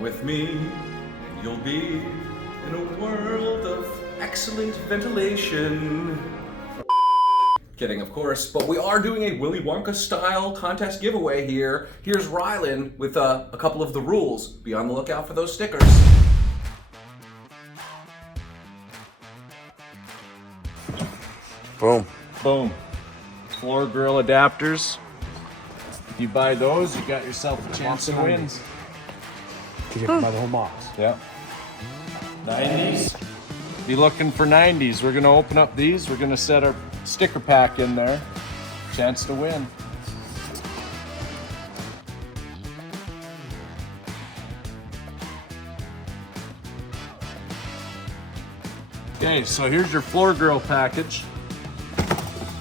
with me, and you'll be in a world of excellent ventilation. Kidding, of course, but we are doing a Willy Wonka style contest giveaway here. Here's Rylan with a couple of the rules. Be on the lookout for those stickers. Boom. Boom. Floor grill adapters. If you buy those, you got yourself a chance to win. You can buy the whole box. Yep. 90s. Be looking for 90s. We're gonna open up these. We're gonna set our sticker pack in there. Chance to win. Okay, so here's your floor grill package.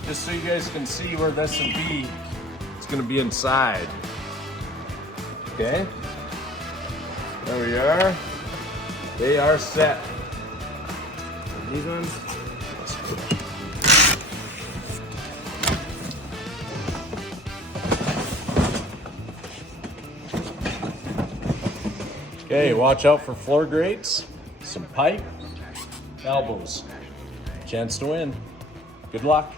Just so you guys can see where this would be, it's gonna be inside. Okay? There we are. They are set. These ones? Okay, watch out for floor grates, some pipe, elbows. Chance to win. Good luck.